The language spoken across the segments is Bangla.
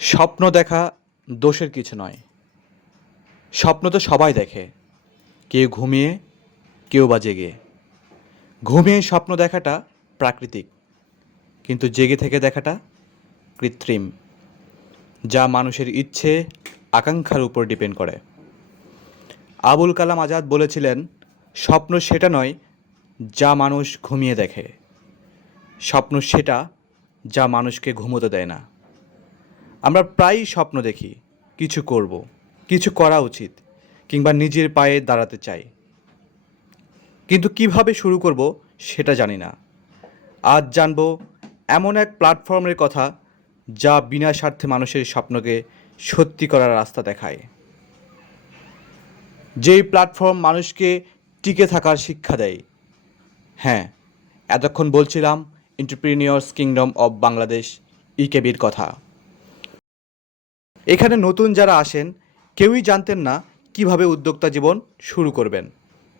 স্বপ্ন দেখা দোষের কিছু নয়। স্বপ্ন তো সবাই দেখে, কেউ ঘুমিয়ে, কেউ বা জেগে। ঘুমিয়ে স্বপ্ন দেখাটা প্রাকৃতিক, কিন্তু জেগে থেকে দেখাটা কৃত্রিম, যা মানুষের ইচ্ছে আকাঙ্ক্ষার উপর ডিপেন্ড করে। আবুল কালাম আজাদ বলেছিলেন, স্বপ্ন সেটা নয় যা মানুষ ঘুমিয়ে দেখে, স্বপ্ন সেটা যা মানুষকে ঘুমোতে দেয় না। আমরা প্রায়ই স্বপ্ন দেখি, কিছু করব, কিছু করা উচিত, কিংবা নিজের পায়ে দাঁড়াতে চাই, কিন্তু কিভাবে শুরু করব সেটা জানি না। আজ জানব এমন এক প্ল্যাটফর্মের কথা যা বিনা স্বার্থে মানুষের স্বপ্নকে সত্যি করার রাস্তা দেখায়। যেই প্ল্যাটফর্ম মানুষকে টিকে থাকার শিক্ষা দেয়। হ্যাঁ, এতক্ষণ বলছিলাম এন্টারপ্রেনিয়র্স কিংডম অব বাংলাদেশ, ইকেবির কথা। এখানে নতুন যারা আসেন, কেউই জানতেন না কিভাবে উদ্যোক্তা জীবন শুরু করবেন,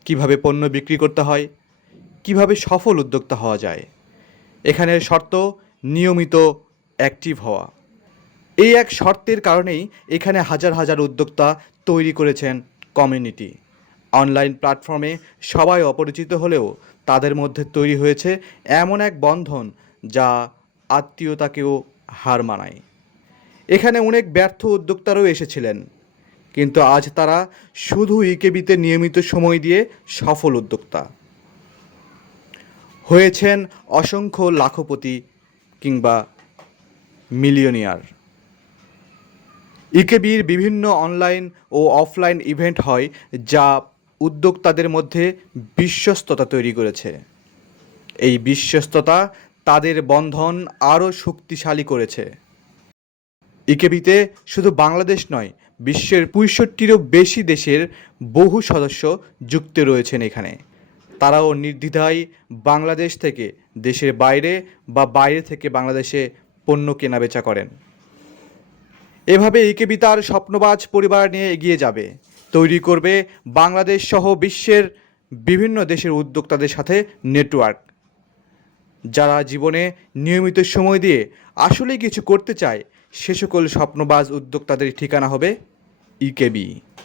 কিভাবে পণ্য বিক্রি করতে হয়, কিভাবে সফল উদ্যোক্তা হওয়া যায়। এখানের শর্ত নিয়মিত অ্যাক্টিভ হওয়া। এই এক শর্তের কারণেই এখানে হাজার হাজার উদ্যোক্তা তৈরি করেছেন কমিউনিটি। অনলাইন প্ল্যাটফর্মে সবাই অপরিচিত হলেও তাদের মধ্যে তৈরি হয়েছে এমন এক বন্ধন যা আত্মীয়তাকেও হার মানায়। এখানে অনেক ব্যর্থ উদ্যোক্তারাও এসেছিলেন, কিন্তু আজ তারা শুধু ইকেবিতে নিয়মিত সময় দিয়ে সফল উদ্যোক্তা হয়েছেন, অসংখ্য লাখপতি কিংবা মিলিয়নিয়ার। ইকেবির বিভিন্ন অনলাইন ও অফলাইন ইভেন্ট হয় যা উদ্যোক্তাদের মধ্যে বিশ্বস্ততা তৈরি করেছে। এই বিশ্বস্ততা তাদের বন্ধন আরও শক্তিশালী করেছে। ইকেবিতে শুধু বাংলাদেশ নয়, বিশ্বের ৬৫টিরও বেশি দেশের বহু সদস্য যুক্ত রয়েছেন এখানে। তারাও নির্দ্বিধায় বাংলাদেশ থেকে দেশের বাইরে বা বাইরে থেকে বাংলাদেশে পণ্য কেনাবেচা করেন। এভাবে ইকেবি তার স্বপ্নবাজ পরিবার নিয়ে এগিয়ে যাবে, তৈরি করবে বাংলাদেশ সহ বিশ্বের বিভিন্ন দেশের উদ্যোক্তাদের সাথে নেটওয়ার্ক। যারা জীবনে নিয়মিত সময় দিয়ে আসলেই কিছু করতে চায়, সে সকল স্বপ্নবাজ উদ্যোক্তাদের ঠিকানা হবে ইকেবি।